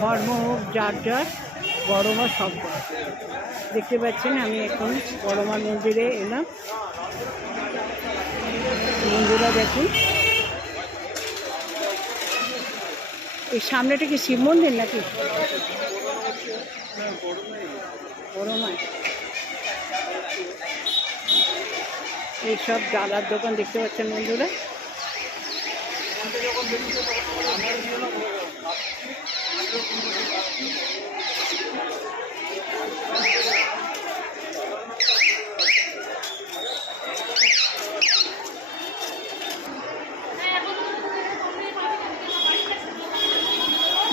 ধর্ম হোক যার যার, বড় মা সব। দেখতে পাচ্ছেন আমি এখন বড় মা মন্দিরে এলাম। মন্দিরটা দেখুন, এই সামনেটা কি শিব মন্দির নাকি? বড় মা এইসব ডালার দোকান দেখতে পাচ্ছেন বন্ধুরা।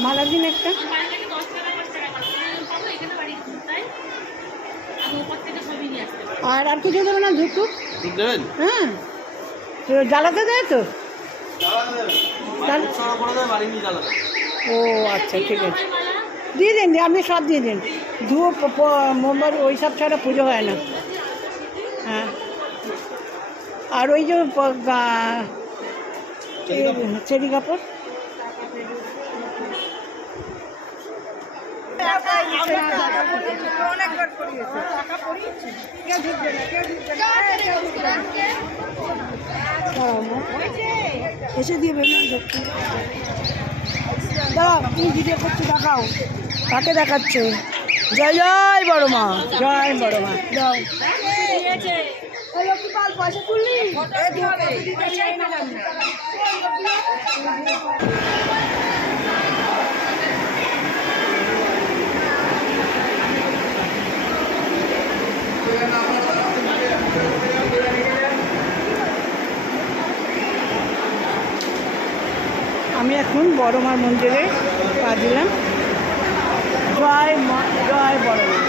মালা দিন একটা। আর কিছু দেবে না? ধূপ দেবেন? হ্যাঁ, জ্বালাতে দেয় তো? ও আচ্ছা, ঠিক আছে, দিয়ে দিন, আপনি সব দিয়ে দিন। ধূপ মোমবাতি ওই সব ছাড়া পুজো হয় না। হ্যাঁ, আর ওই যে চেরি কাপড়। এসে দিয়ে দাঁড়াও, তুমি ভিডিও করছো, দেখাও কাকে দেখাচ্ছ। জয় জয় বড় মা, জয় বড় মা। দাও আমি এখন বড় মার মন্দিরে পা দিলাম। জয় মা, জয় বড় মা।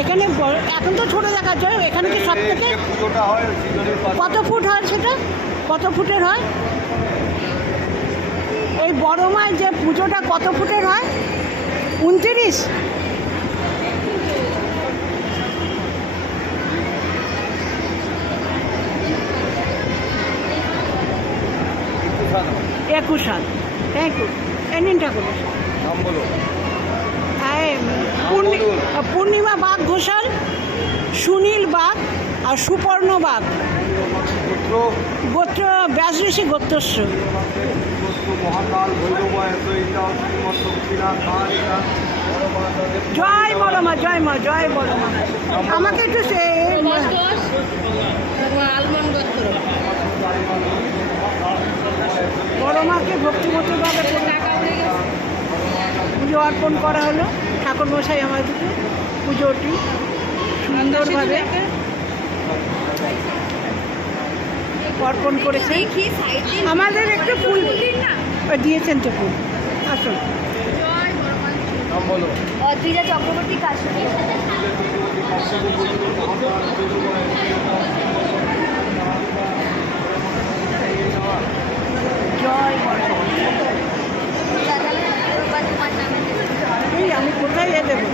এখানে এখন তো ছোটো দেখা যায়, এখানে কি সব থেকে কত ফুট হয়? সেটা কত ফুটের হয়? এই বড় মায়ের যে পুজোটা কত ফুটের হয়? 29? একুশ হাত। Thank you. নিন ঠাকুর। পূর্ণিমা বাঘ ঘোষাল, সুনীল বাঘ আর সুপর্ণ বাঘ, গোত্র ব্যাস ঋষি গোত্রস্য। জয় বড় মা, জয় মা, জয় বড় মা। আমাকে একটু বড় মাকে ভক্তিমতভাবে পুজো অর্পণ করা হলো। ঠাকুর মশাই আমাদেরকে পুজোটি সুন্দরভাবে অর্পণ করেছেন। আমাদের একটু ফুল দিয়েছেন তো, ফুল। আসুন। অদ্রিজা চক্রবর্তী কাশ্মীর। জয় এই আমি কোথায় দেবো?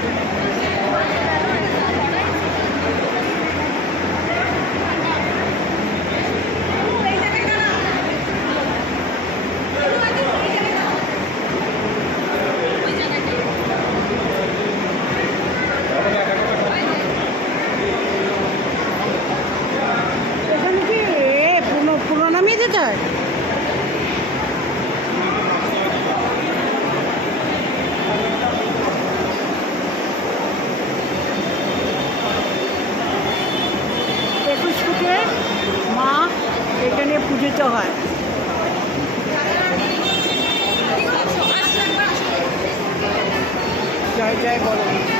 এখানে কি পুরো নামিয়ে দিতে হয়? জয় জয় বড়